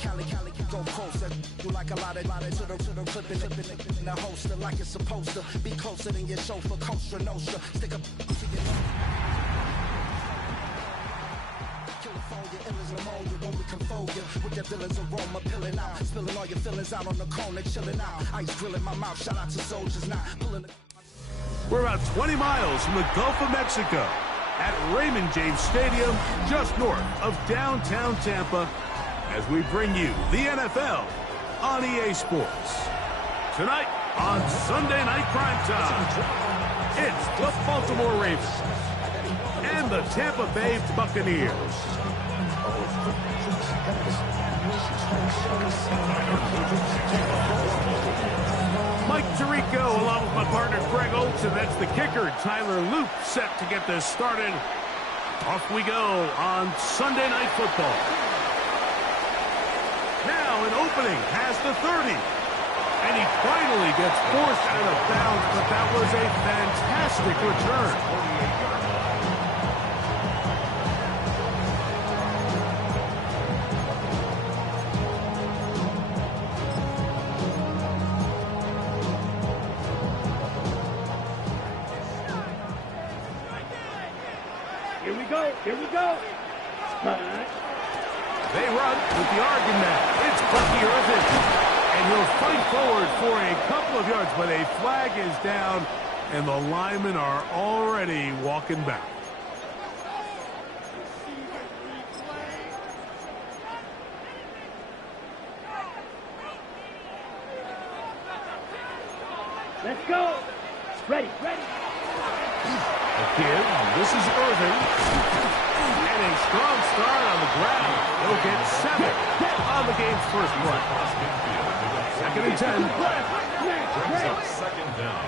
Cali, go coast. You like a lot of to the clipping in the holster like it's supposed to be closer than your chauffeur, Costa Nostra. Stick up to your California, illness, pneumonia, when we can fold you with that villain's aroma, pilling out, spilling all your feelings out on the corner, chilling out, ice grilling my mouth, shout out to soldiers now, pulling the... We're about 20 miles from the Gulf of Mexico at Raymond James Stadium, just north of downtown Tampa, as we bring you the NFL on EA Sports. Tonight on Sunday Night Primetime, it's the Baltimore Ravens and the Tampa Bay Buccaneers. Mike Tirico along with my partner Greg Olson. That's the kicker. Tyler Loop set to get this started. Off we go on Sunday Night Football. Now an opening has the 30. And he finally gets forced out of bounds, but that was a fantastic return. Here we go. They run with the argument. It's Bucky Irvin. And he'll fight forward for a couple of yards, but a flag is down, and the linemen are already walking back. Let's go. Ready. The kid, this is Irvin. And a strong start on the ground. He'll get 7 on the game's first play. 2nd and 10. Brings up 2nd down.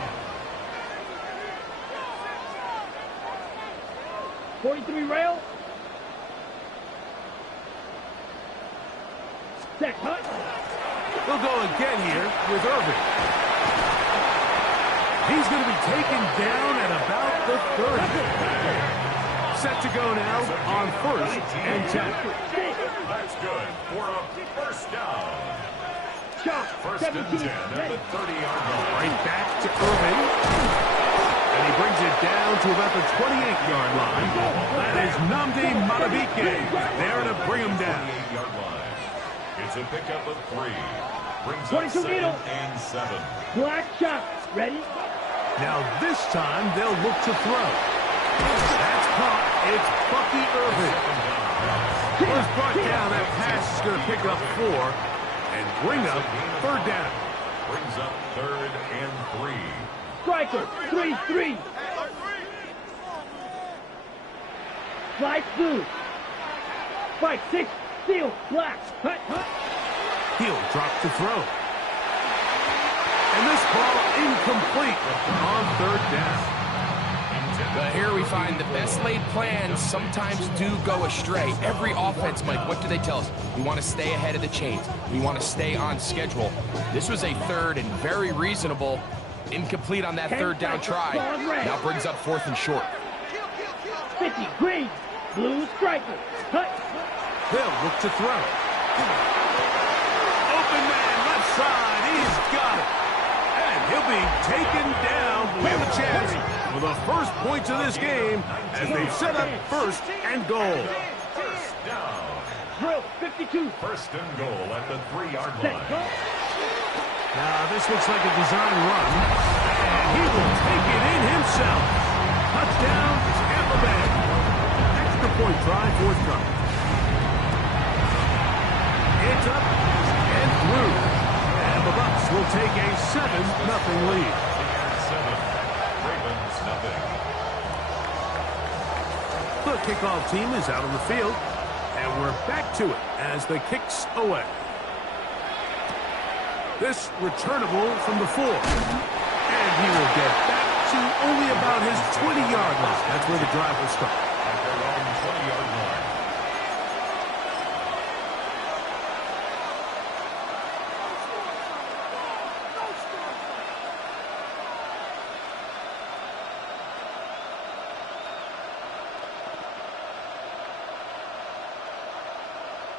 43 rail. Set cut. We'll go again here with Irvin. He's going to be taken down at about the 30. Set to go now on 1st and 10. That's good for a first down. First and 10 at the 30-yard line. Right back to Irvin. And he brings it down to about the 28-yard line. That is Nnamdi Madubuike there to bring him down. 28-yard line. It's a pickup of 3. Brings up 2nd and 7. Black shot. Ready? Now this time they'll look to throw. That's caught. It's Bucky Irvin. First brought down. That pass is going to pick up 4 and bring up 3rd down. Brings up 3rd and 3. Striker. 3-3. Slide blue. Spike 6. Seal. Black. Cut. He'll drop to throw. And this ball incomplete on 3rd down. Here we find the best laid plans sometimes do go astray. Every offense, Mike, what do they tell us? We want to stay ahead of the chains. We want to stay on schedule. This was a 3rd and very reasonable. Incomplete on that 3rd down try. Now brings up 4th and short. 50 green. Blue striker. Cut. They'll look to throw. Open man, left side. He's got it. And he'll be taken down. We have a chance for the first points of this game as they set up 1st and goal. First down. Drill 52. 1st and goal at the 3-yard line. Now this looks like a design run. And he will take it in himself. Touchdown, Tampa Bay. Extra point try forthcoming. It's up and through. And the Bucs will take a 7-0 lead. 7. Ravens nothing. The kickoff team is out on the field. And we're back to it as the kick's away. This returnable from the 4. And he will get back to only about his 20-yard line. That's where the drive will start. At their own 20-yard line.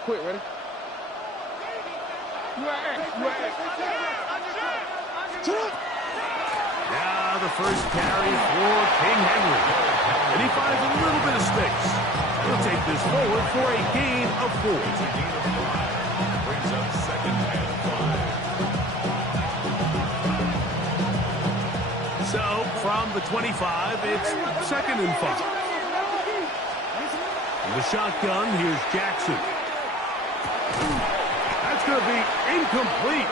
Quit, ready? Now the first carry for King Henry. And he finds a little bit of space. He'll take this forward for a gain of 4. Brings up 2nd and 5. So from the 25, it's 2nd and 5. In the shotgun, here's Jackson. That's going to be incomplete.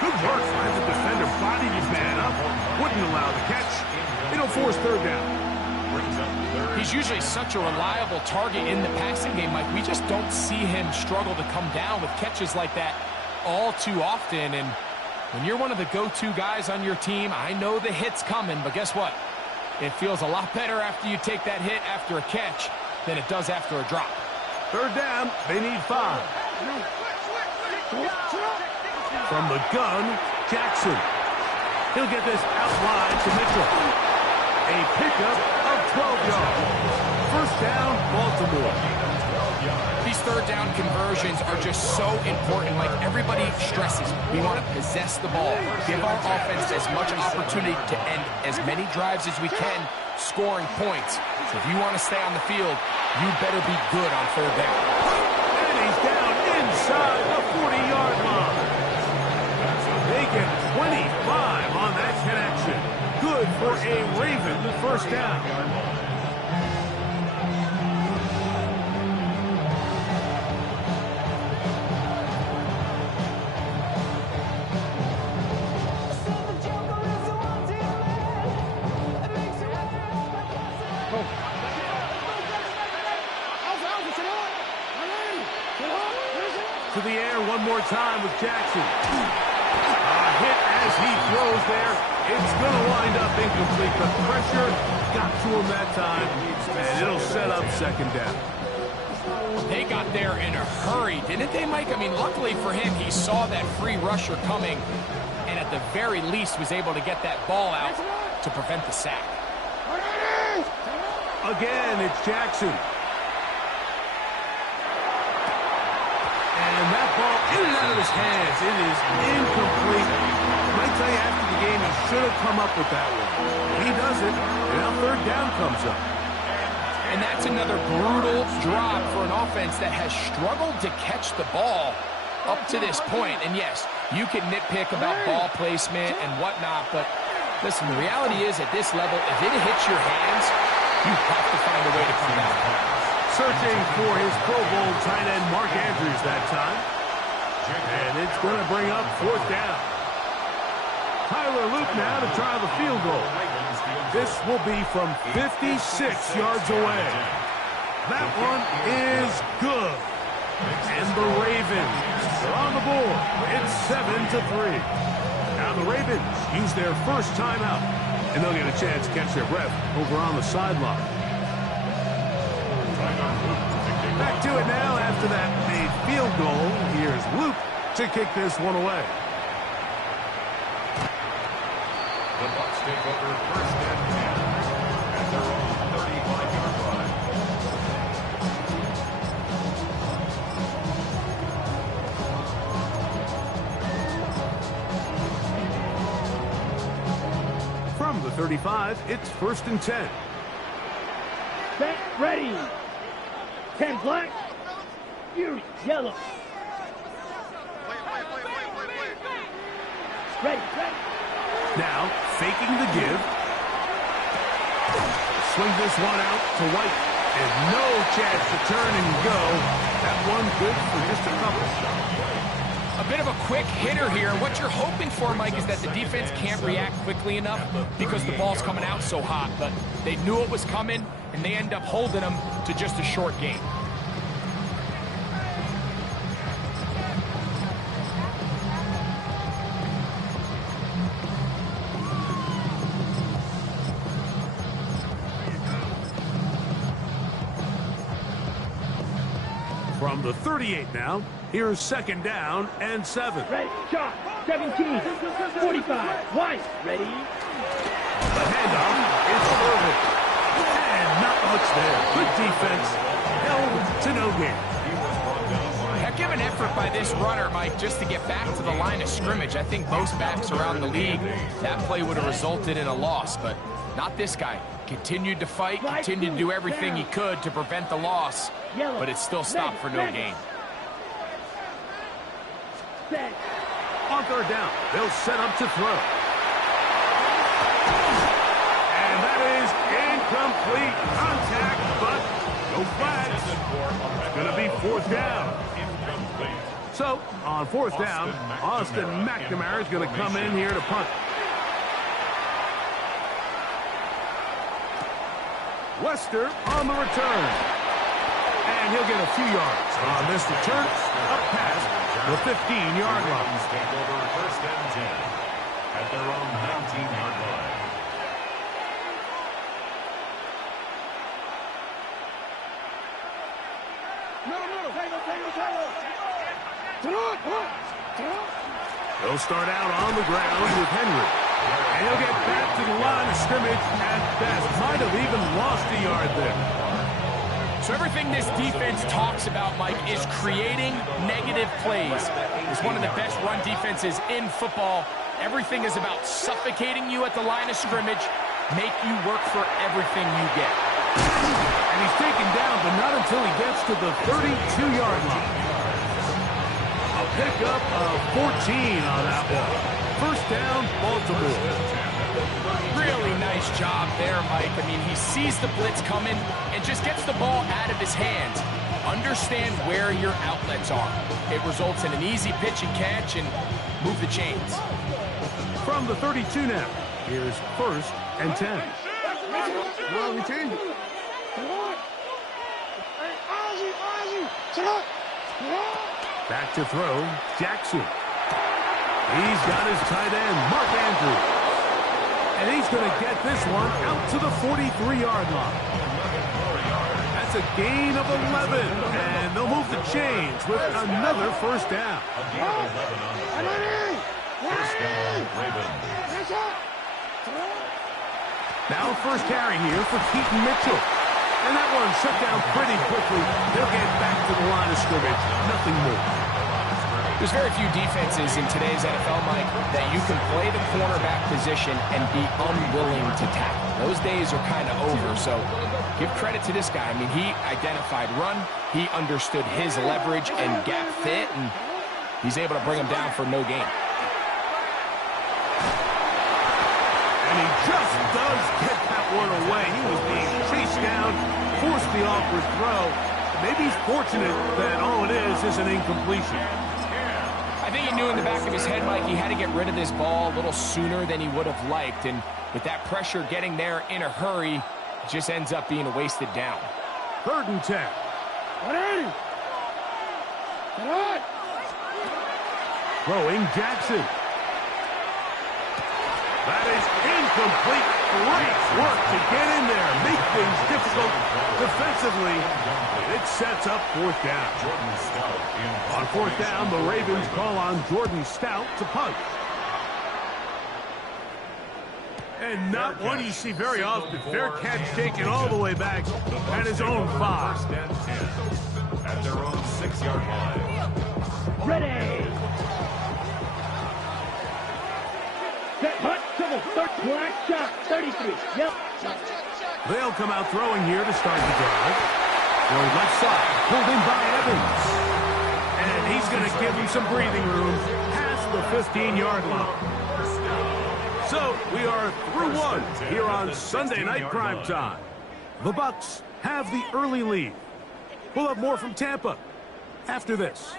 Good work by the defender. Bodied his man up. Wouldn't allow the catch. It'll force 3rd down. He's usually such a reliable target in the passing game, Mike. We just don't see him struggle to come down with catches like that all too often. And when you're one of the go-to guys on your team, I know the hit's coming, but guess what? It feels a lot better after you take that hit after a catch than it does after a drop. 3rd down, they need 5. From the gun, Jackson. He'll get this out wide to Mitchell. A pickup of 12 yards. 1st down, Baltimore. These 3rd down conversions are just so important. Like everybody stresses, we want to possess the ball, give our offense as much opportunity to end as many drives as we can, scoring points. So if you want to stay on the field, you better be good on 3rd down. And he's down inside the 40-yard line. They get 25 on that connection. Good for a Raven 1st down. To the air one more time with Jackson. A hit as he throws there. It's going to wind up incomplete. The pressure got to him that time, and it'll set up 2nd down. They got there in a hurry, didn't they, Mike? I mean, luckily for him, he saw that free rusher coming, and at the very least was able to get that ball out to prevent the sack. Again, it's Jackson. And that ball in and out of his hands. It is incomplete. I might tell you after the game he should have come up with that one. He doesn't, and now 3rd down comes up. And that's another brutal drop for an offense that has struggled to catch the ball up to this point. And yes, you can nitpick about ball placement and whatnot, but listen, the reality is at this level, if it hits your hands, you have to find a way to come back. Searching for his Pro Bowl tight end Mark Andrews that time. And it's going to bring up 4th down. Tyler Luke now to try the field goal. This will be from 56 yards away. That one is good. And the Ravens are on the board. It's 7-3. Now the Ravens use their first timeout, and they'll get a chance to catch their breath over on the sideline. Back to it now after that made field goal. Here's Luke to kick this one away. The Bucs take over 1st and 10 at their own 35-yard line. From the 35, it's 1st and 10. Set, ready. 10 black, you yellow. Ready. Now, faking the give. Swing this one out to White. And no chance to turn and go. That one good for just a couple. A bit of a quick hitter here. What you're hoping for, Mike, is that the defense can't react quickly enough because the ball's coming out so hot. But they knew it was coming, and they end up holding them to just a short gain. From the 38 now, here's 2nd down and 7. Ready, shot, 17, 45, White, ready. The handoff is Irvin. And not much there. Good defense. Held to no gain. Heck Heck of an effort by this runner, Mike, just to get back to the line of scrimmage. I think most backs around the league, that play would have resulted in a loss, but not this guy. Continued to fight, continued to do everything he could to prevent the loss, but it still stopped for no gain. On third down, they'll set up to throw. And that is incomplete contact, but no flags. It's going to be fourth down. So, on fourth down, Austin McNamara is going to come in here to punt. Wester on the return. And he'll get a few yards on this return, up past the 15-yard line. Take over first and 10 at their own 19-yard line. They'll start out on the ground with Henry. And he'll get back to the line of scrimmage at best. Might have even lost a yard there. So everything this defense talks about, Mike, is creating negative plays. It's one of the best run defenses in football. Everything is about suffocating you at the line of scrimmage, make you work for everything you get. And he's taken down, but not until he gets to the 32-yard line. A pickup of 14 on that one. First down, Baltimore. Really nice job there, Mike. I mean, he sees the blitz coming and just gets the ball out of his hands. Understand where your outlets are. It results in an easy pitch and catch and move the chains. From the 32 now, here's first and 10. No, we change it. Back to throw, Jackson. He's got his tight end, Mark Andrews. And he's going to get this one out to the 43-yard line. That's a gain of 11. And they'll move the chains with another first down. First down, Ravens. Now first carry here for Keaton Mitchell. And that one shut down pretty quickly. They'll get back to the line of scrimmage. Nothing more. There's very few defenses in today's NFL, Mike, that you can play the cornerback position and be unwilling to tackle. Those days are kind of over, so give credit to this guy. I mean, he identified run, he understood his leverage and gap fit, and he's able to bring him down for no gain. And he just does get that one away. He was being chased down, forced the awkward throw. Maybe he's fortunate that all it is an incompletion. I think he knew in the back of his head, Mike, he had to get rid of this ball a little sooner than he would have liked. And with that pressure getting there in a hurry, it just ends up being a wasted down. Third and 10. Throwing Jackson. That is incomplete. Great work to get in there, make things difficult defensively. It sets up fourth down. On fourth down, the Ravens call on Jordan Stout to punt. And not one you see very often. Fair catch taken all the way back at his own 5. First and 10 at their own 6-yard line. Ready. Set, punt, double, third, black shot, 33. Yep. They'll come out throwing here to start the drive. Throw left side, pulled in by Evans. And he's going to give him some breathing room past the 15-yard line. So we are through one here on Sunday Night Prime Time. The Bucs have the early lead. We'll have more from Tampa after this.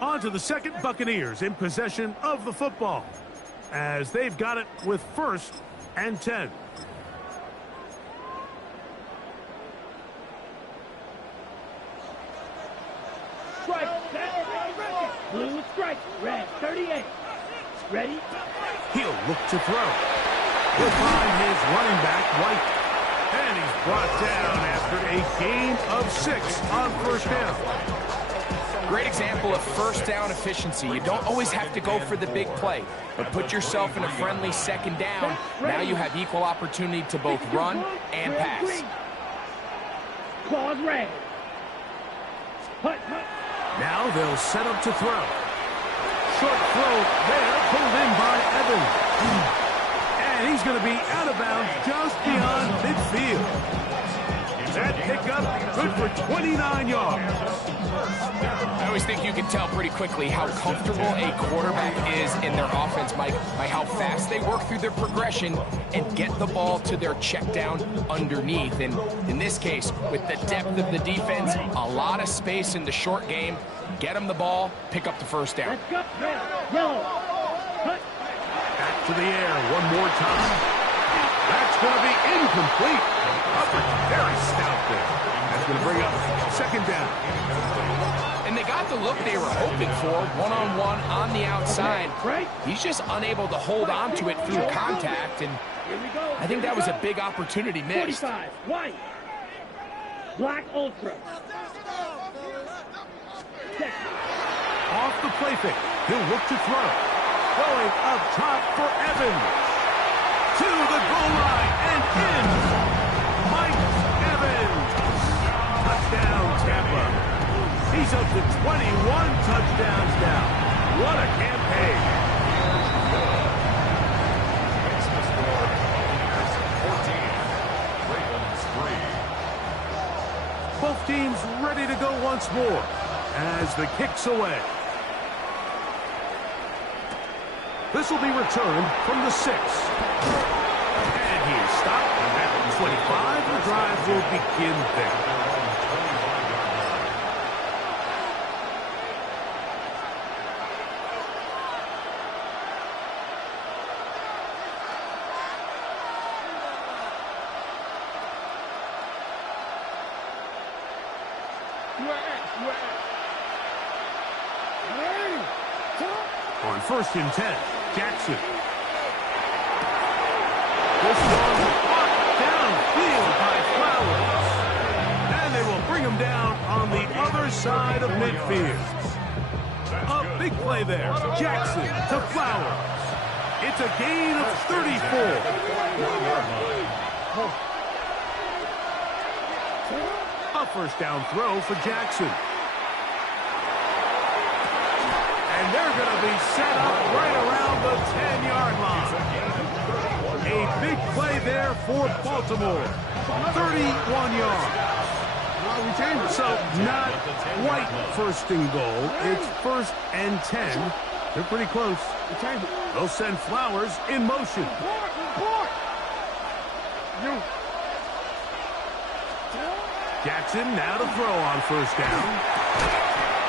On to the second, Buccaneers in possession of the football as they've got it with first and 10. Strike, blue strike, red, 38. Ready? He'll look to throw. He'll find his running back, White. And he's brought down after a gain of 6 on first down. Great example of first down efficiency. You don't always have to go for the big play, but put yourself in a friendly second down. Now you have equal opportunity to both run and pass. Claws red. Now they'll set up to throw. Short throw there, pulled in by Evans. And he's going to be out of bounds just beyond midfield. That pickup good for 29 yards. I always think you can tell pretty quickly how comfortable a quarterback is in their offense, Mike, by how fast they work through their progression and get the ball to their check down underneath. And in this case, with the depth of the defense, a lot of space in the short game, get them the ball, pick up the first down. Back to the air one more time. That's going to be incomplete. Very stout there. That's going to bring up second down. And they got the look they were hoping for, one-on-one on the outside. He's just unable to hold on to it through contact, and I think that was a big opportunity missed. 45, white. Black ultra. Off the play fake. He'll look to throw. Going up top for Evans. To the goal line and in. Mike Evans. Touchdown, Tampa. He's up to 21 touchdowns now. What a campaign. Makes the score Buccaneers 14, Ravens 3. Both teams ready to go once more as the kick's away. This will be returned from the 6. And he is stopped at the 25. The drive will begin there. On 1st and 10, Jackson. This one blocked downfield by Flowers. And they will bring him down on the other side of midfield. A big play there. Jackson to Flowers. It's a gain of 34. A first down throw for Jackson. And they're going to be set up right around the 10-yard line. A big play there for Baltimore. 31 yards. So not quite first and goal. It's 1st and 10. They're pretty close. They'll send Flowers in motion. Jackson now to throw on 1st down.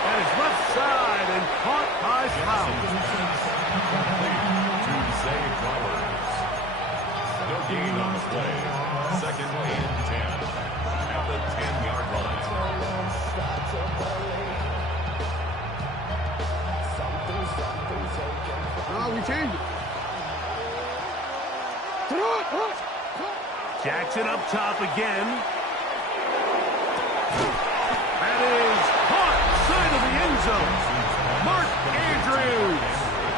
And it's left side and caught by Flowers. To Zay Flowers. No gain on the play. 2nd and 10. At the 10-yard line. We changed it. Jackson up top again. That is caught side of the end zone. Mark Andrews.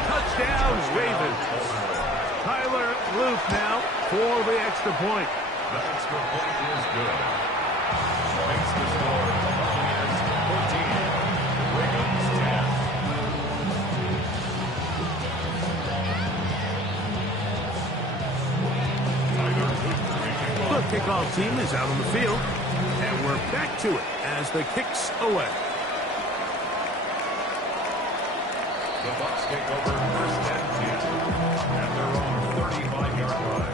Touchdown, Ravens. Tyler Luke now for the extra point. The extra point is good. Makes the score Buccaneers 14, Ravens 10. The kickoff team is out on the field, and we're back to it as the kick's away. The Bucs take over 1st and 10 at their own 35-yard line.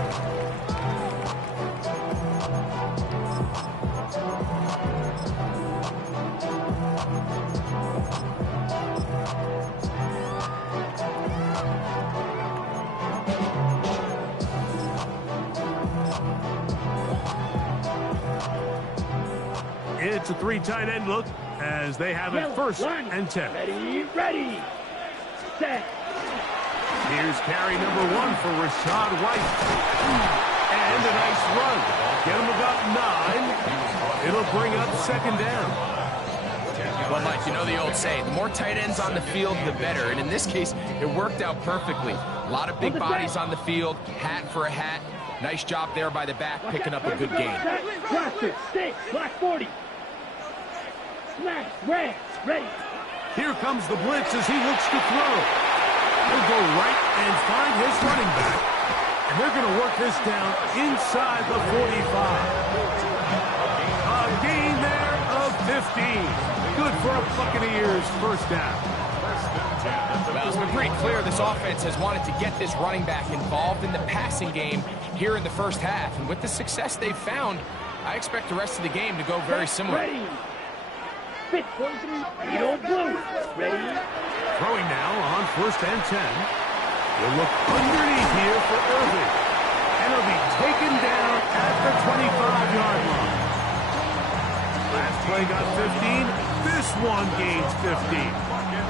It's a 3 tight end look as they have it 1st and 10. Ready, set. Here's carry number 1 for Rashad White. And a nice run. Get him about 9. It'll bring up 2nd down. Well, Mike, you know the old saying, the more tight ends on the field, the better. And in this case, it worked out perfectly. A lot of big bodies on the field, hat for a hat. Nice job there by the back, picking up a good gain. Black 40. Smash. Red. Ready. Here comes the blitz as he looks to throw. He'll go right and find his running back. And they're going to work this down inside the 45. A gain there of 15. Good for a Buccaneers first down. Well, it's been pretty clear this offense has wanted to get this running back involved in the passing game here in the first half. And with the success they've found, I expect the rest of the game to go very similar. Ready. Fit. Yellow blue. Ready. Throwing now on 1st and 10. He'll look underneath here for Irving. And he'll be taken down at the 25-yard line. Last play got 15. This one gains 15.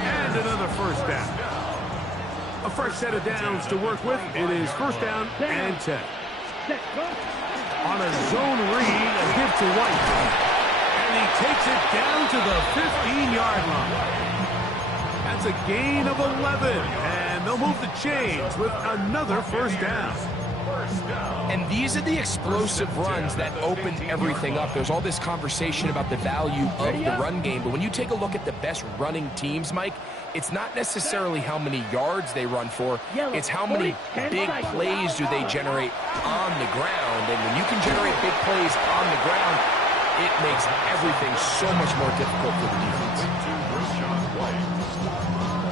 And another first down. A fresh set of downs to work with. It is 1st down and 10. On a zone read, a give to White. And he takes it down to the 15-yard line. That's a gain of 11. And they'll move the chains with another first down. And these are the explosive runs that open everything up. There's all this conversation about the value of the run game, but when you take a look at the best running teams, Mike, it's not necessarily how many yards they run for, it's how many big plays do they generate on the ground. And when you can generate big plays on the ground, it makes everything so much more difficult for the defense.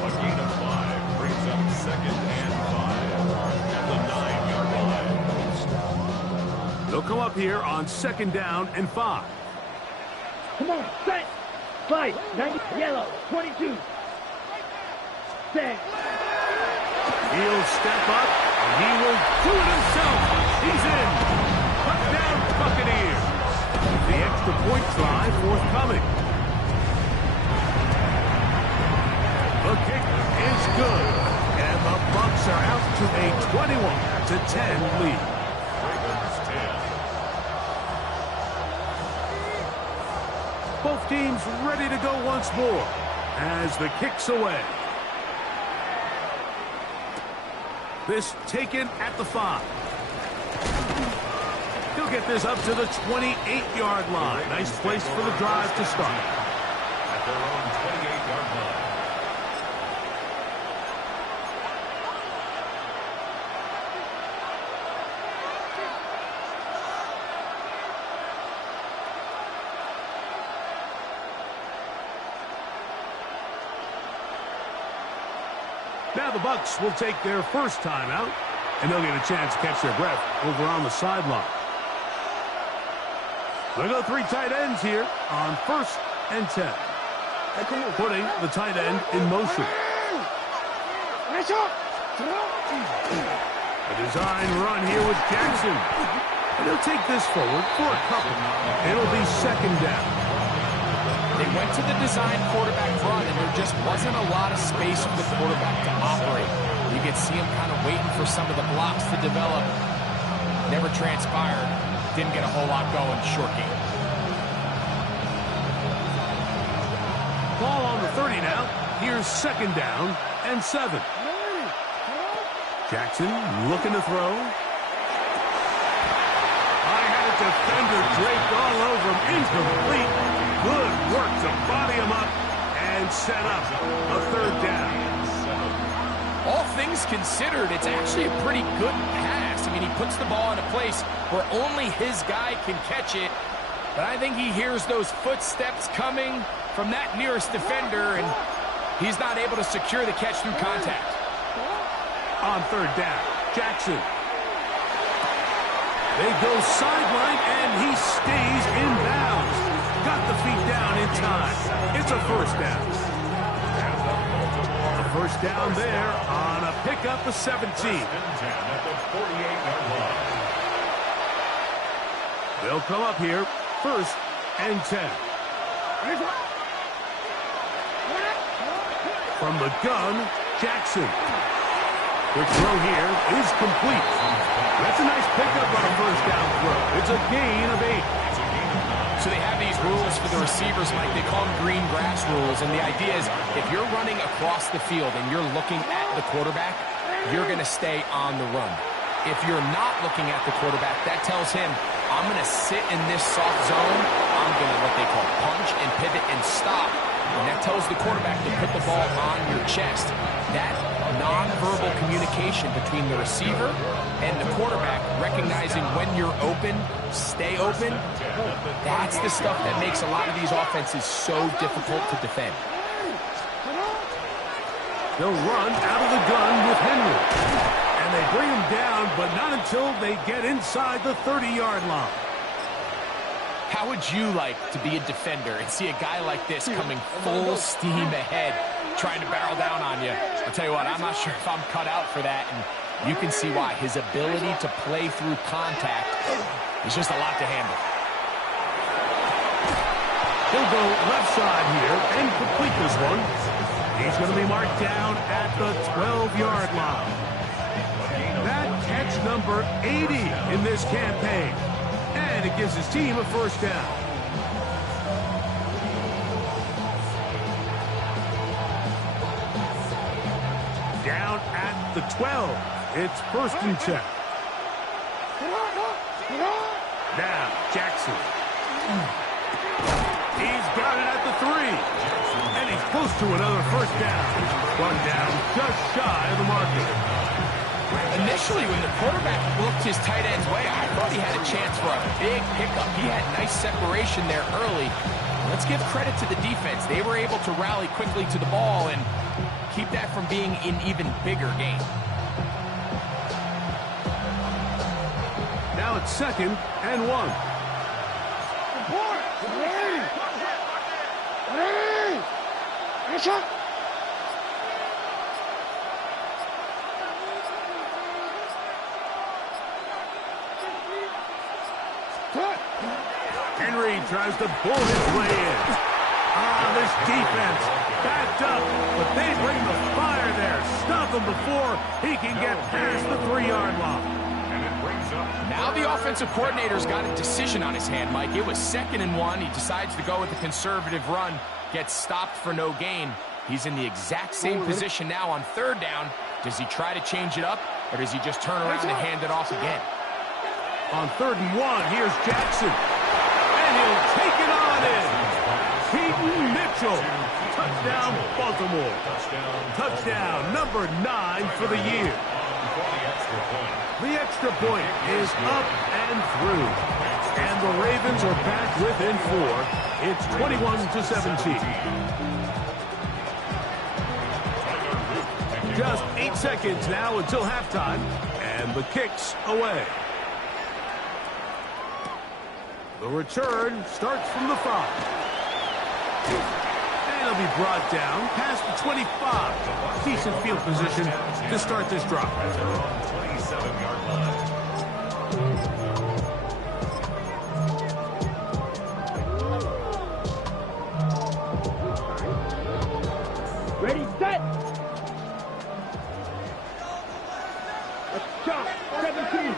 A gain of 5 brings up 2nd and 5 at the 9-yard line. They'll come up here on 2nd down and 5. Come on. Set. 5. 90. Yellow. 22. Set. He'll step up, and he will do it himself. He's in. Touchdown, Buccaneers. The extra point try forthcoming. The kick is good, and the Bucs are out to a 21-10 lead. Ravens 10. Both teams ready to go once more as the kick's away. This taken at the 5. He'll get this up to the 28-yard line. Nice place for the drive to start. At their own 28-yard line. Now the Bucs will take their first timeout, and they'll get a chance to catch their breath over on the sideline. They'll go 3 tight ends here on 1st and 10. Putting the tight end in motion. A design run here with Jackson. And he'll take this forward for a couple. It'll be 2nd down. They went to the design quarterback run, and there just wasn't a lot of space for the quarterback to operate. You could see him kind of waiting for some of the blocks to develop. Never transpired. Didn't get a whole lot going. Short game. Ball on the 30 now. Here's 2nd down and 7. Jackson looking to throw. I had a defender draped all over him. Incomplete. Good work to body him up and set up a 3rd down. All things considered, it's actually a pretty good pass. I mean, he puts the ball in a place where only his guy can catch it. But I think he hears those footsteps coming from that nearest defender, and he's not able to secure the catch through contact. On 3rd down, Jackson. They go sideline, and he stays in bounds. Got the feet down in time. It's a 1st down. A 1st down there on a pickup of 17. At the 48-yard line. They'll come up here 1st and 10. From the gun, Jackson. Quick throw here is complete. That's a nice pickup on a 1st down throw. It's a gain of 8. So they have these rules for the receivers, Mike. They call them green grass rules. And the idea is if you're running across the field and you're looking at the quarterback, you're going to stay on the run. If you're not looking at the quarterback, that tells him I'm going to sit in this soft zone. I'm going to what they call punch and pivot and stop. And that tells the quarterback to put the ball on your chest. That nonverbal communication between the receiver and the quarterback, recognizing when you're open, stay open, that's the stuff that makes a lot of these offenses so difficult to defend. They'll run out of the gun with Henry. And they bring him down, but not until they get inside the 30-yard line. How would you like to be a defender and see a guy like this coming full steam ahead, trying to barrel down on you? I'll tell you what, I'm not sure if I'm cut out for that, and you can see why. His ability to play through contact is just a lot to handle. He'll go left side here and complete this one. He's going to be marked down at the 12-yard line. That catch number 80 in this campaign. And it gives his team a first down. Down at the 12. It's 1st and 10. Now, Jackson. He's got it at the 3. And he's close to another first down. One down just shy of the marker. Initially, when the quarterback looked his tight end's way, I thought he had a chance for a big pickup. He had nice separation there early. Let's give credit to the defense. They were able to rally quickly to the ball and keep that from being an even bigger game. Now it's 2nd and 1. Henry tries to pull his way in. This defense backed up, but they bring the fire there. Stop him before he can get past the 3-yard line. Now the offensive coordinator's got a decision on his hand, Mike. It was 2nd and 1. He decides to go with a conservative run, gets stopped for no gain. He's in the exact same position now on 3rd down. Does he try to change it up, or does he just turn around and hand it off again? On 3rd and 1, here's Jackson. And he'll take it on in. Keaton Mitchell. Touchdown, Baltimore. Touchdown, number 9 for the year. The extra point is up and through. And the Ravens are back within 4. It's 21-17. Just 8 seconds now until halftime. And the kick's away. The return starts from the 5. And he'll be brought down past the 25. Decent field position to start this drive. 27-yard line. Ready, set. Let's jump. 17.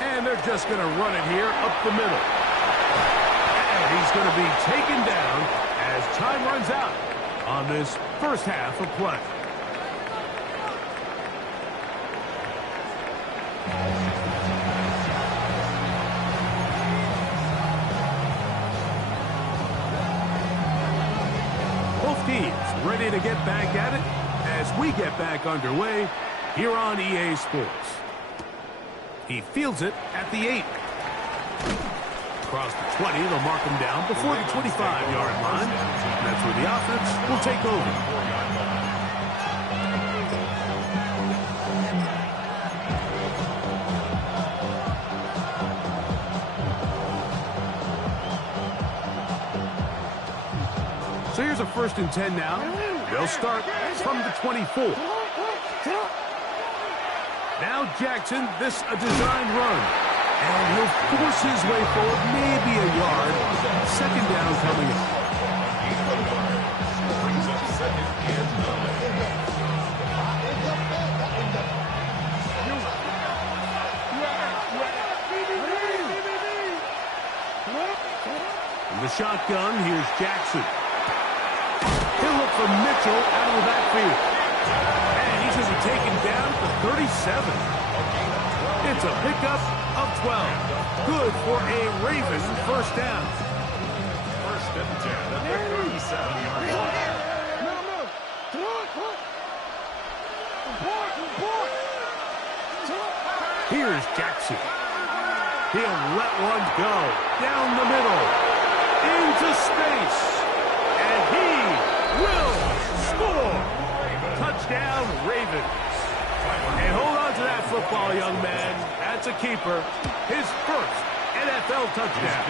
And they're just going to run it here up the middle. And he's going to be taken down as time runs out on this first half of play. Both teams ready to get back at it as we get back underway here on EA Sports. He fields it at the 8. Across the 20, they'll mark him down before the 25-yard line. That's where the offense will take over. So here's a 1st and 10 now. They'll start from the 24. Now Jackson, this a designed run. And he'll force his way forward, maybe a yard. 2nd down coming up. Brings up 2nd and 9. In the shotgun, here's Jackson. He'll look for Mitchell out of the backfield. And he's going to be taken down at the 37. It's a pickup of 12. Good for a Ravens first down. First and 10 at the 37-yard line. Here's Jackson. He'll let one go down the middle into space, and he will score. Touchdown, Ravens. And hold on to that football, young man. That's a keeper. His first NFL touchdown.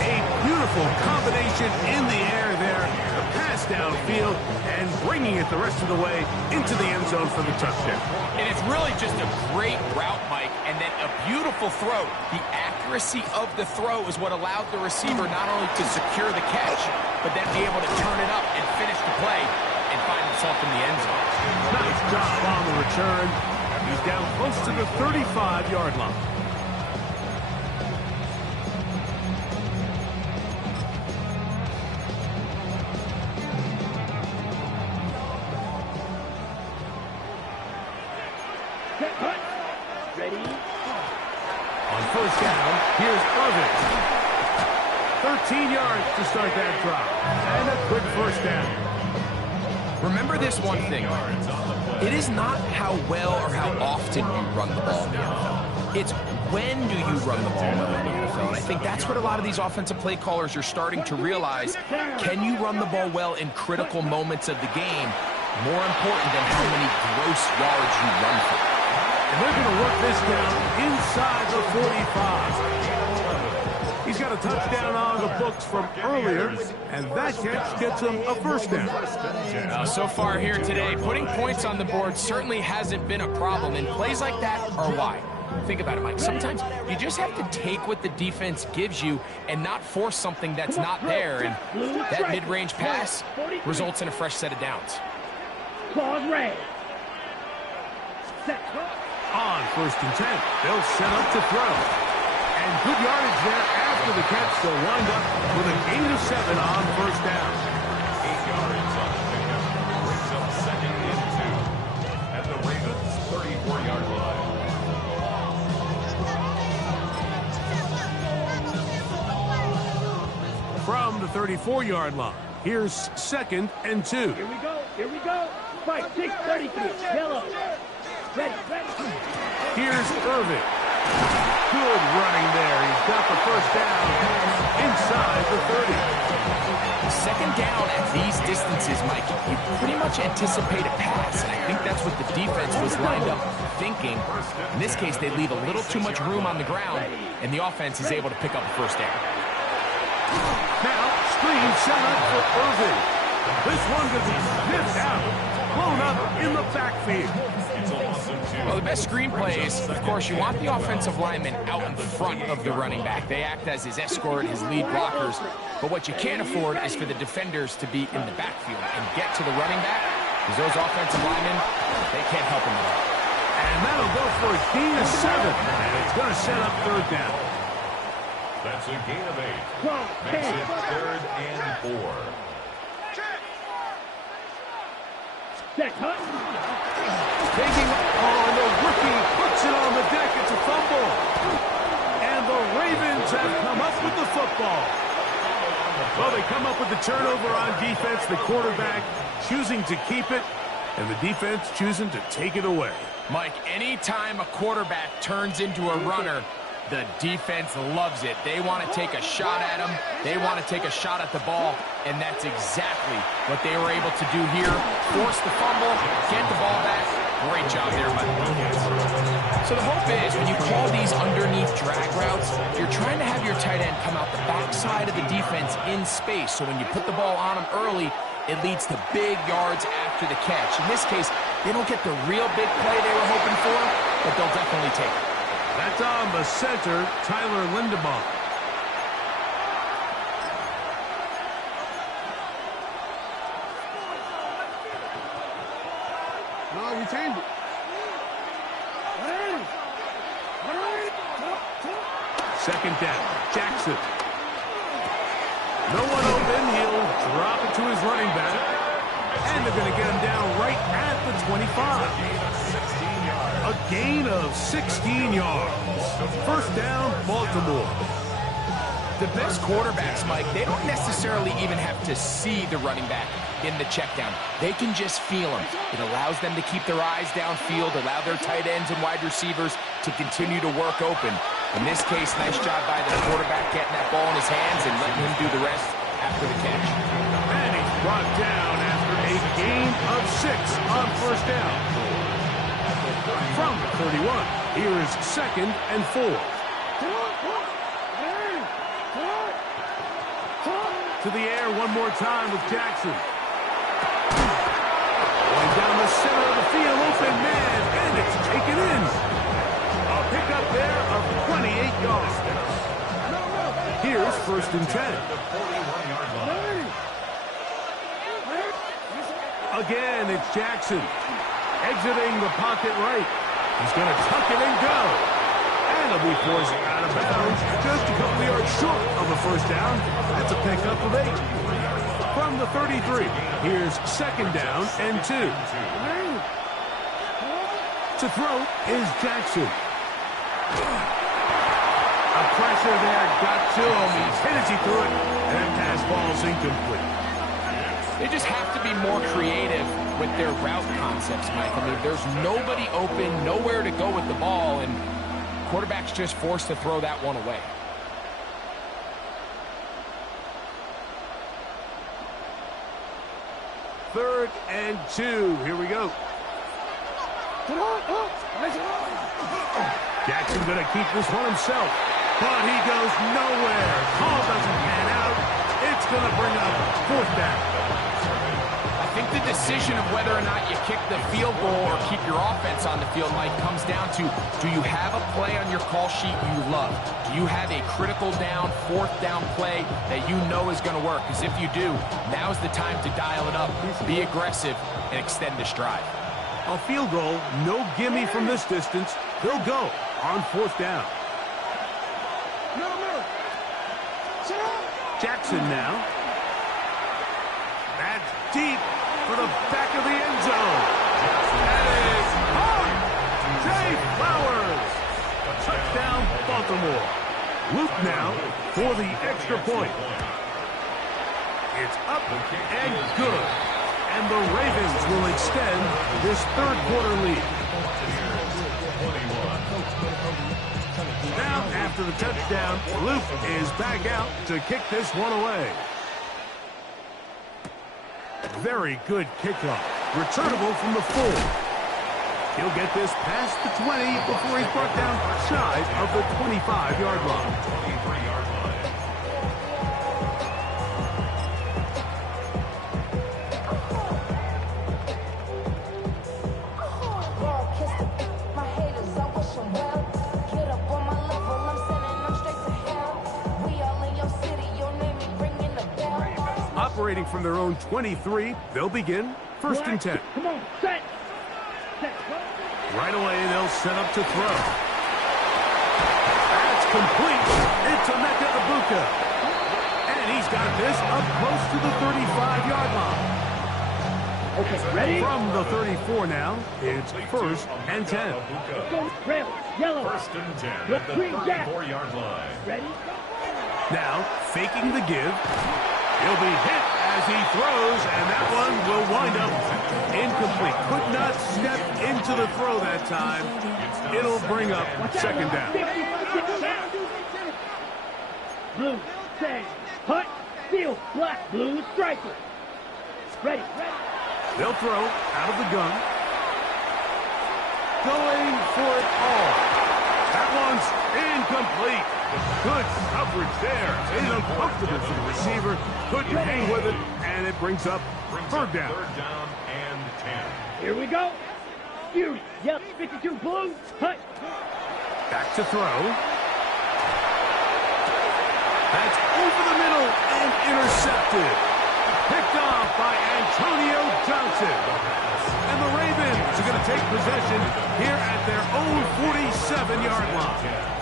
A beautiful combination in the air there. The pass downfield and bringing it the rest of the way into the end zone for the touchdown. And it's really just a great route, Mike, and then a beautiful throw. The accuracy of the throw is what allowed the receiver not only to secure the catch, but then be able to turn it up and finish the play and find himself in the end zone. Nice job on the return. He's down close to the 35-yard line. Ready? On first down, here's Irvin. 13 yards to start that drive. And a quick first down. Remember this one thing. It is not how well or how often you run the ball in the NFL. It's when do you run the ball well in the NFL. And I think that's what a lot of these offensive play callers are starting to realize. Can you run the ball well in critical moments of the game? More important than how many gross yards you run for. And they're going to work this down inside the 45. He's got a touchdown on the books from earlier, and that catch gets him a first down. So far here today, putting points on the board certainly hasn't been a problem, and plays like that are why. Think about it, Mike. Sometimes you just have to take what the defense gives you and not force something that's not there, and that mid-range pass results in a fresh set of downs. Claws red. Set. On first and 10, they'll set up to throw. And good yardage there after the catch. They'll wind up with a gain of 7 on first down. 8 yards on the pickup. Brings up second and 2 at the Ravens' 34-yard line. From the 34-yard line, here's second and 2. Here we go. Here we go. Fight 6:33. Yellow. Ready. Here's Irvin. Good running there. He's got the first down inside the 30. Second down at these distances, Mike, you pretty much anticipate a pass. And I think that's what the defense was lined up thinking. In this case, they leave a little too much room on the ground, and the offense is able to pick up the first down. Now, screen set up for Irvin. This one could be sniffed out. Blown up in the backfield. Well, the best screen plays, of course, you want the offensive lineman out in front of the running back. They act as his escort, his lead blockers. But what you can't afford is for the defenders to be in the backfield and get to the running back, because those offensive linemen, they can't help him at all. And that'll go for a gain of 7. And it's going to set up third down. That's a gain of 8. Makes it third and 4. Set. Hut. Taking on the rookie, puts it on the deck. It's a fumble. And the Ravens have come up with the football. Well, they come up with the turnover on defense. The quarterback choosing to keep it, and the defense choosing to take it away. Mike, anytime a quarterback turns into a runner, the defense loves it. They want to take a shot at him. They want to take a shot at the ball, and that's exactly what they were able to do here. Force the fumble, get the ball back. Great job there by the defense. So the hope is when you call these underneath drag routes, you're trying to have your tight end come out the backside of the defense in space. So when you put the ball on him early, it leads to big yards after the catch. In this case, they don't get the real big play they were hoping for, but they'll definitely take it. That's on the center, Tyler Lindebaum. No, we changed it. Second down, Jackson. No one open. He'll drop it to his running back. And they're going to get him down right at the 25. A gain of 16 yards. First down, Baltimore. The best quarterbacks, Mike, they don't necessarily even have to see the running back in the check down. They can just feel him. It allows them to keep their eyes downfield, allow their tight ends and wide receivers to continue to work open. In this case, nice job by the quarterback getting that ball in his hands and letting him do the rest after the catch. And he's brought down after a gain of 6 on first down. From the 31, here is 2nd and 4. To the air one more time with Jackson. Going down the center of the field, open man, and it's taken in. A pickup there of 28 yards. Here's 1st and 10. Again, it's Jackson. Exiting the pocket right. He's going to tuck it and go. And he'll be forced out of bounds just a couple yards short of a first down. That's a pickup of 8. From the 33, here's 2nd down and 2. To throw is Jackson. A pressure there got to him. He's hit as he threw it, and that pass ball's incomplete. They just have to be more creative with their route concepts, Mike. I mean, there's nobody open, nowhere to go with the ball, and quarterback's just forced to throw that one away. Third and 2. Here we go. Jackson going to keep this one himself, but he goes nowhere. Call doesn't pan out. It's going to bring up 4th down. I think the decision of whether or not you kick the field goal or keep your offense on the field, Mike, comes down to, do you have a play on your call sheet you love? Do you have a critical down, 4th down play that you know is going to work? Because if you do, now's the time to dial it up, be aggressive, and extend this drive. A field goal, no gimme from this distance. He'll go on 4th down. Jackson now. That's deep for the back of the end zone. That is caught. Jay Flowers. Touchdown, Baltimore. Luke now for the extra point. It's up and good. And the Ravens will extend this 3rd quarter lead. Now, after the touchdown, Luke is back out to kick this one away. Very good kickoff. Returnable from the 4. He'll get this past the 20 before he's brought down shy of the 25-yard line. Operating from their own 23, they'll begin 1st and 10. Come on, set. Right away, they'll set up to throw. That's complete. It's Emeka Ibuka. And he's got this up close to the 35-yard line. Okay, ready? From the 34 now, it's 1st and 10. Go, red, yellow. 1st and 10 at the 34-yard line. Ready? Now, faking the give. He'll be hit as he throws, and that one will wind up incomplete. Could not step into the throw that time. It'll bring up 2nd down. Blue, say, hut, field, black, blue, striker. Ready. They'll throw out of the gun. Going for it all. That one's incomplete. Good coverage there. It's uncomfortable for the receiver. Couldn't hang with it, and it brings up 3rd down. 3rd down and 10. Here we go. Beauty. Yep, 52 blue. Hut. Back to throw. That's over the middle and intercepted. Picked off by Antonio Johnson. And the Ravens are going to take possession here at their own 47-yard line.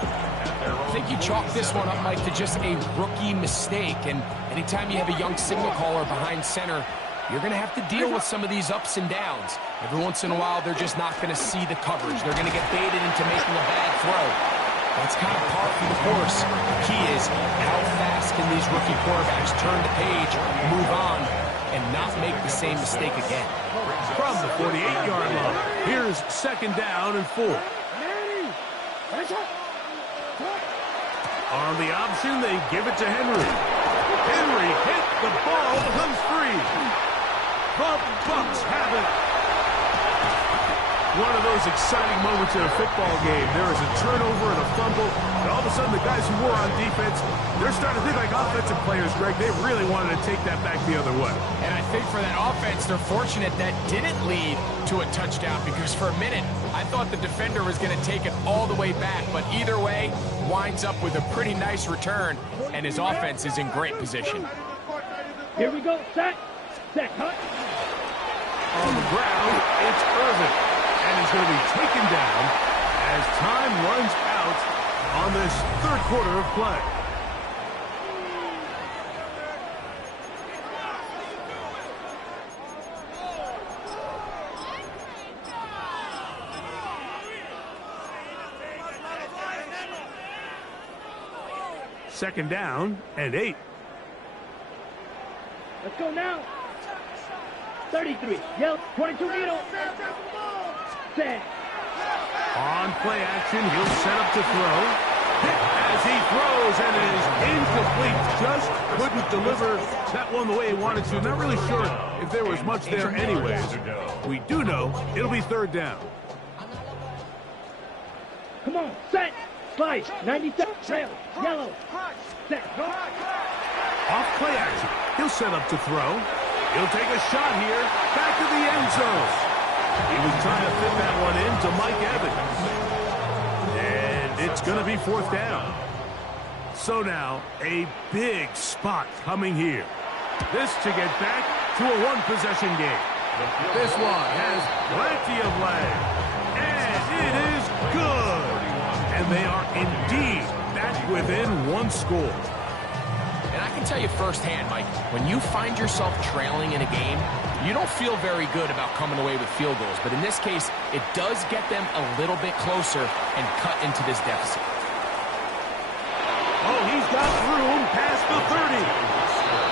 I think you chalk this one up, Mike, to just a rookie mistake. And anytime you have a young signal caller behind center, you're going to have to deal with some of these ups and downs. Every once in a while, they're just not going to see the coverage. They're going to get baited into making a bad throw. That's kind of par for the course. The key is how fast can these rookie quarterbacks turn the page, move on, and not make the same mistake again. From the 48-yard line, here's 2nd down and 4. On the option, they give it to Henry. Henry hit the ball, comes free. The Bucs have it. One of those exciting moments in a football game. There is a turnover and a fumble, and all of a sudden the guys who were on defense, they're starting to think like offensive players, Greg. They really wanted to take that back the other way. And I think for that offense, they're fortunate that didn't lead to a touchdown, because for a minute, I thought the defender was going to take it all the way back. But either way, winds up with a pretty nice return, and his offense is in great position. Here we go. Set, cut. On the ground, it's Irvin. And he's going to be taken down as time runs out on this 3rd quarter of play. Second down and 8. Let's go now. 33. Yell. 22 needle. Set. On play action, he'll set up to throw. As he throws, and it is incomplete. Just couldn't deliver that one the way he wanted to. Not really sure if there was much there anyways. We do know it'll be 3rd down. Come on. Set. Slide. 97. Trail. Yellow. Set. Off play action, he'll set up to throw. He'll take a shot here. Back to the end zone. He was trying to fit that one into Mike Evans. And it's going to be 4th down. So now, a big spot coming here. This to get back to a 1-possession game. This one has plenty of leg. And it is good. And they are indeed back within 1 score. And I can tell you firsthand, Mike, when you find yourself trailing in a game, you don't feel very good about coming away with field goals. But in this case, it does get them a little bit closer and cut into this deficit. Oh, he's got room past the 30.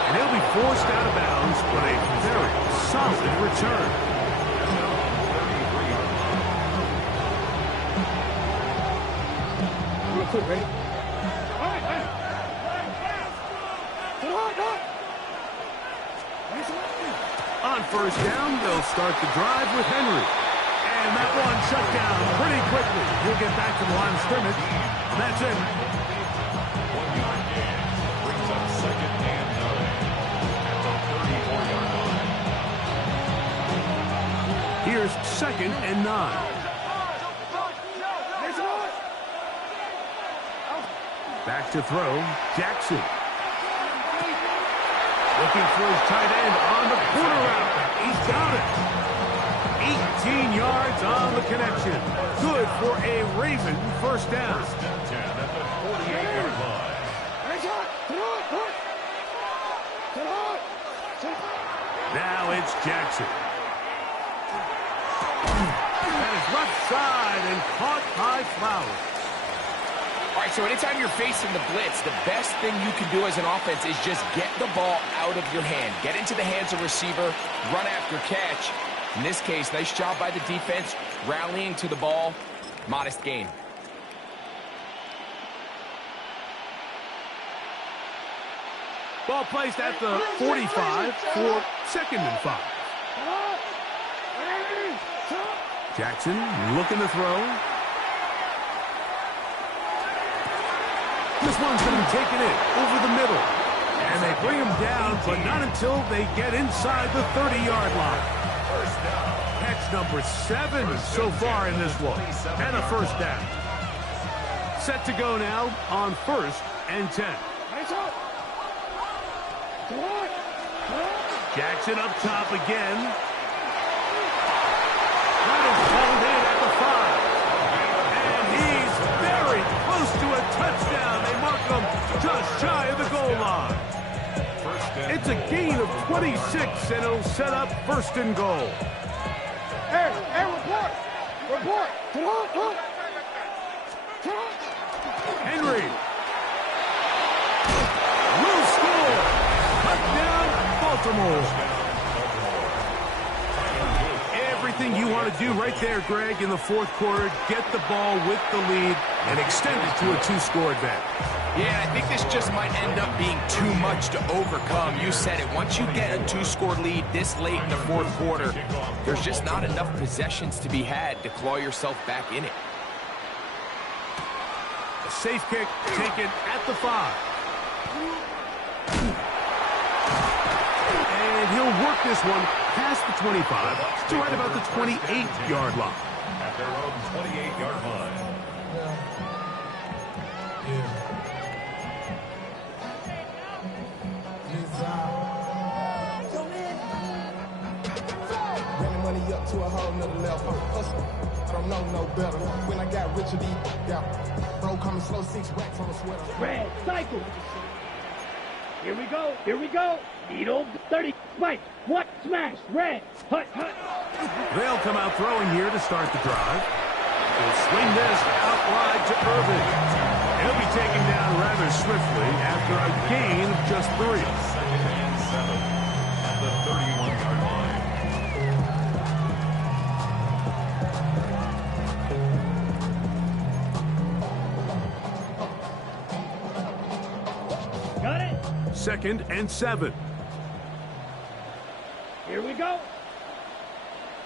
And he'll be forced out of bounds with a very solid return. Real quick, ready? On 1st down, they'll start the drive with Henry. And that one shut down pretty quickly. He'll get back to the line of scrimmage. And that's it. 1-yard gain brings up 2nd and 9 at the 34-yard line. Here's 2nd and 9. Back to throw, Jackson. Looking for his tight end on the corner route. He's got it. 18 yards on the connection. Good for a Raven 1st down. 1st and 10 at the 48-yard line. Now it's Jackson. That is left side and caught by Flowers. All right, so anytime you're facing the blitz, the best thing you can do as an offense is just get the ball out of your hand. Get into the hands of receiver, run after catch. In this case, nice job by the defense, rallying to the ball. Modest gain. Ball placed at the 45 for 2nd and 5. Jackson looking to throw. This one's going to be taken in over the middle. And they bring him down, but not until they get inside the 30-yard line. Catch number 7 so far in this one. And a 1st down. Set to go now on 1st and 10. Jackson up top again. That is called in at the 5. And he's very close to a touchdown. They mark him just shy of the goal line. It's a gain of 26, and it'll set up 1st and goal. Hey, Henry. Will score. Touchdown, Baltimore. Everything you want to do right there, Greg, in the fourth quarter. Get the ball with the lead and extend it to a 2-score advantage. Yeah, I think this just might end up being too much to overcome. You said it. Once you get a 2-score lead this late in the fourth quarter, there's just not enough possessions to be had to claw yourself back in it. A safe kick taken at the 5. And he'll work this one past the 25 to right about the 28-yard line. At their own 28-yard line. Running money up to a whole nother level. Hustle. I don't know no better. When I got rich, got bro coming slow, 6 racks on the sweater. Red, cycle. Here we go. Here we go. Needle, 30, spike. What? Smash. Red. Hut, hut. They'll come out throwing here to start the drive. They'll swing this out wide to Irvin. He'll be taken down rather swiftly after a gain of just 3. 2nd and 7 at the 31-yard line. Got it. 2nd and 7. Here we go.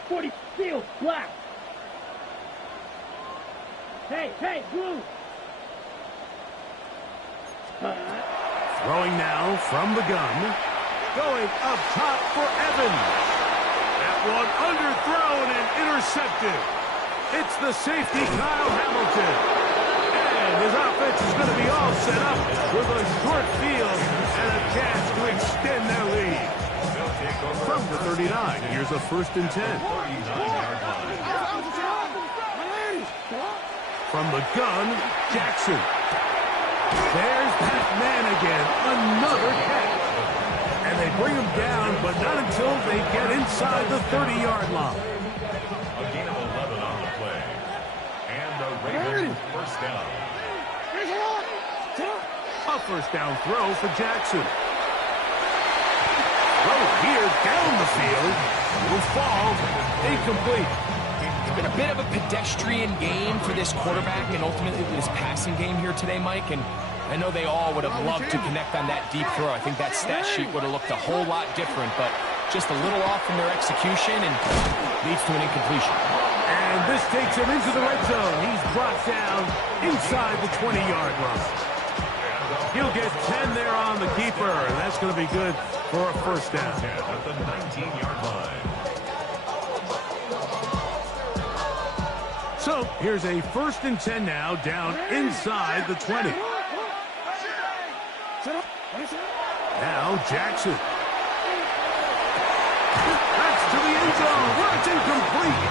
40, steel, black. Hey, hey, blue. Throwing now from the gun. Going up top for Evans. That one underthrown and intercepted. It's the safety, Kyle Hamilton. And his offense is going to be all set up with a short field and a chance to extend their lead. From the 39, here's a 1st and 10. 39-yard line. From the gun, Jackson. There's that man again. Another catch. And they bring him down, but not until they get inside the 30-yard line. A gain of 11 on the play. And the Ravens first down. A 1st down throw for Jackson. Throw here down the field. Will fall. Incomplete. It's been a bit of a pedestrian game for this quarterback and ultimately this passing game here today, Mike. And I know they all would have loved to connect on that deep throw. I think that stat sheet would have looked a whole lot different, but just a little off from their execution and leads to an incompletion. And this takes him into the red zone. He's brought down inside the 20-yard line. He'll get 10 there on the keeper, and that's going to be good for a 1st down. 10 at the 19-yard line. So here's a 1st and 10 now down inside the 20. Now Jackson. That's to the end zone where it's incomplete.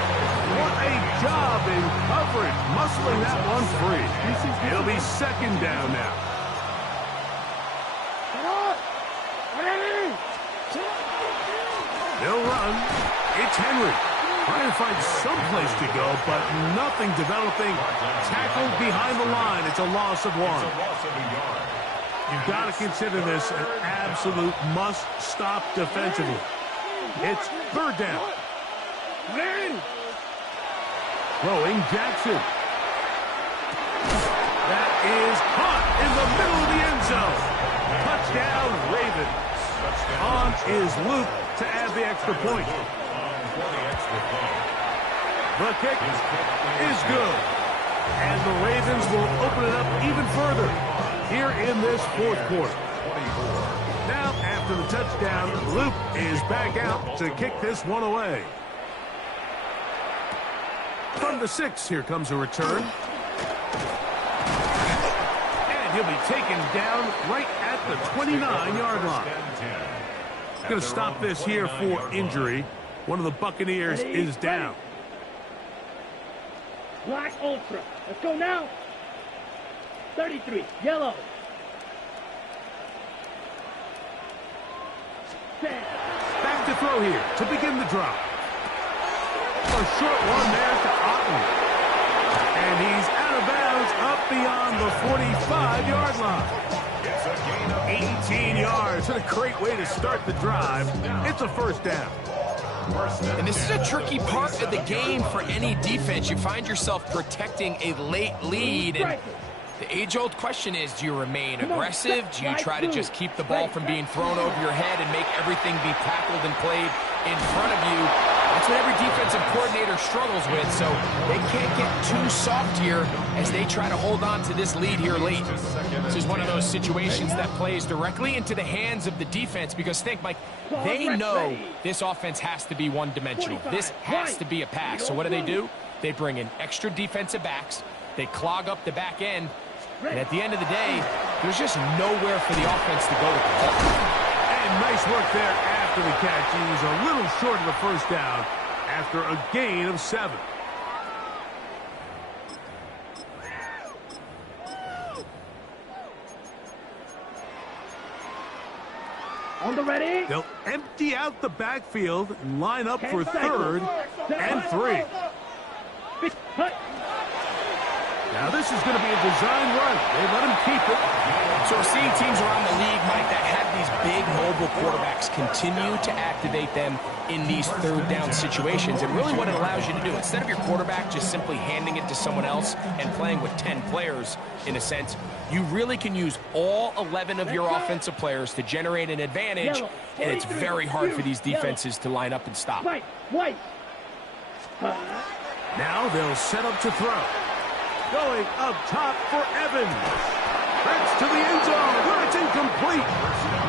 What a job in coverage, muscling that one free. It'll be 2nd down now. They'll run. It's Henry. Trying to find some place to go, but nothing developing. Tackled behind the line. It's a loss of 1. It's a loss of a yard. You've got to consider this an absolute must-stop defensively. It's 3rd down. Throwing Jackson. That is caught in the middle of the end zone. Touchdown, Ravens. On is Luke to add the extra point. The kick is good. And the Ravens will open it up even further here in this 4th quarter. Now, after the touchdown, Luke is back out to kick this one away. From the 6, here comes a return. And he'll be taken down right at the 29-yard line. Going to stop this here for injury. One of the Buccaneers is down. Black Ultra. Let's go now. 33. Yellow. Back to throw here to begin the drive. A short one there to Otten. And he's out of bounds up beyond the 45-yard line. 18 yards. What a great way to start the drive. It's a first down. And this is a tricky part of the game for any defense. You find yourself protecting a late lead. And the age-old question is, do you remain aggressive? Do you try to just keep the ball from being thrown over your head and make everything be tackled and played in front of you? That's what every defensive coordinator struggles with, so they can't get too soft here as they try to hold on to this lead here late. This is one of those situations that plays directly into the hands of the defense because think, Mike, they know this offense has to be one-dimensional. This has to be a pass. So what do? They bring in extra defensive backs. They clog up the back end. And at the end of the day, there's just nowhere for the offense to go to the And nice work there after the catch. He was a little short of the first down after a gain of 7. On the ready. They'll empty out the backfield and line up for 3rd and 3. Now this is going to be a design run. They let him keep it. So we're seeing teams around the league, Mike, that have these big mobile quarterbacks continue to activate them in these 3rd down situations. And really what it allows you to do, instead of your quarterback just simply handing it to someone else and playing with 10 players, in a sense, you really can use all 11 of your offensive players to generate an advantage, and it's very hard for these defenses to line up and stop. Now they'll set up to throw. Going up top for Evans. That's to the end zone, where it's incomplete.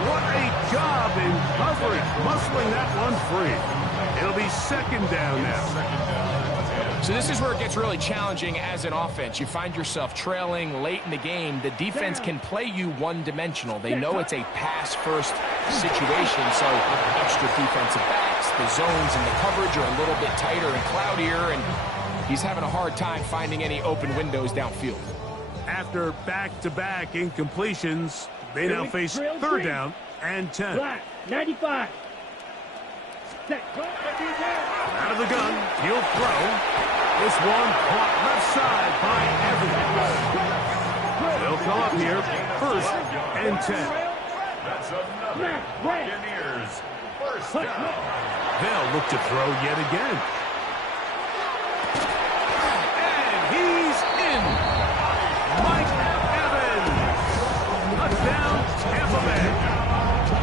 What a job in coverage, muscling that one free. It'll be 2nd down now. So this is where it gets really challenging as an offense. You find yourself trailing late in the game. The defense can play you one-dimensional. They know it's a pass-first situation, so extra defensive backs, the zones and the coverage are a little bit tighter and cloudier, and he's having a hard time finding any open windows downfield. After back-to-back incompletions, they now face 3rd down and 10. 95. Out of the gun, he'll throw. This one caught left side by Evans. They'll come up here, 1st and 10. That's another Buccaneers first down. They'll look to throw yet again. And he's in. Mike Evans. Touchdown, Tampa Bay.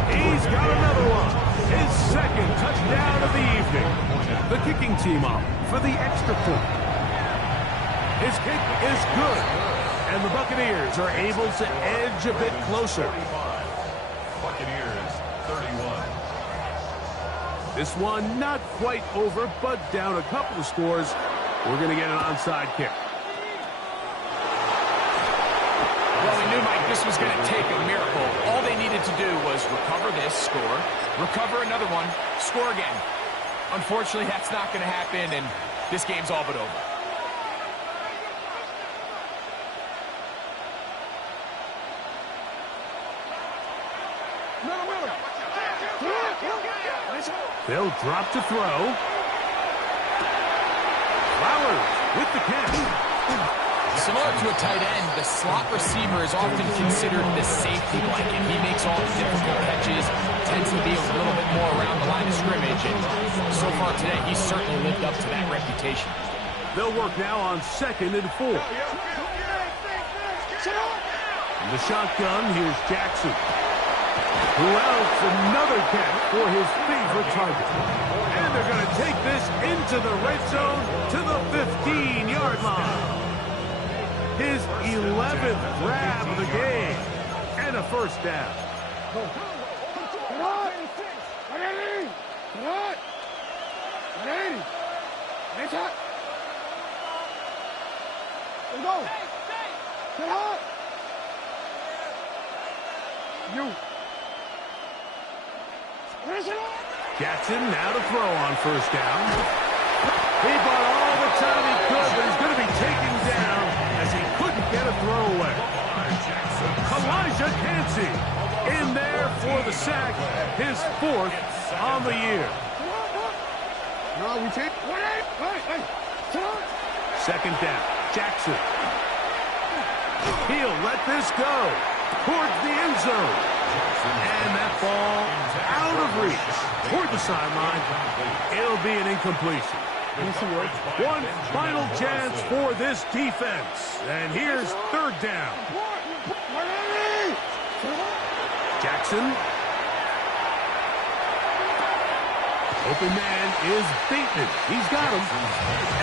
He's got another one. His 2nd touchdown of the evening. The kicking team up for the extra point. His kick is good. And the Buccaneers are able to edge a bit closer. Buccaneers 31. This one not quite over, but down a couple of scores. We're going to get an onside kick. Well, we knew, Mike, this was going to take a miracle. All they needed to do was recover this, score, recover another one, score again. Unfortunately, that's not going to happen, and this game's all but over. They'll drop to throw. Flowers with the catch. Similar to a tight end, the slot receiver is often considered the safety blanket. He makes all the difficult catches, tends to be a little bit more around the line of scrimmage, and so far today, he's certainly lived up to that reputation. They'll work now on 2nd and 4. In the shotgun, here's Jackson. Who else? Another catch for his favorite target. And they're going to take this into the red zone to the 15-yard line. His 11th grab of the game. And a first down. Jackson now to throw on 1st down. He bought all the time he could, but he's going to be taken down as he couldn't get a throw away. Elijah Cansey in there for the sack, his 4th on the year. No, we take. 2nd down. Jackson. He'll let this go towards the end zone. And that ball out of reach toward the sideline. It'll be an incompletion. One final chance for this defense. And here's third down. Jackson. Open man is beaten. He's got him.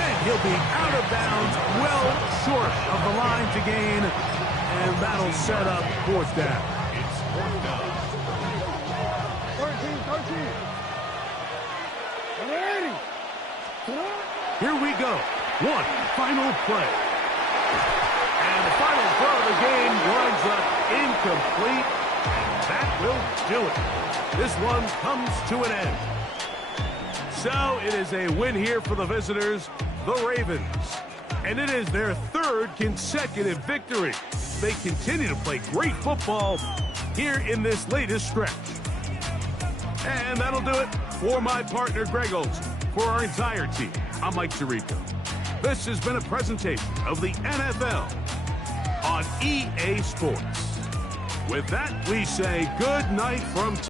And he'll be out of bounds, well short of the line to gain. And that'll set up fourth down. It's fourth down. 13. Here we go. One final play. And the final throw of the game winds up incomplete. And that will do it. This one comes to an end. So it is a win here for the visitors, the Ravens. And it is their third consecutive victory. They continue to play great football here in this latest stretch. And that'll do it for my partner, Greg Olson. For our entire team, I'm Mike Tirico. This has been a presentation of the NFL on EA Sports. With that, we say good night from